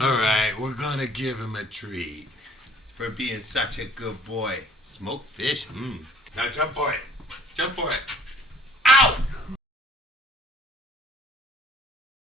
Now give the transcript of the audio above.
Alright, we're gonna give him a treat for being such a good boy. Smoked fish? Now jump for it. Jump for it.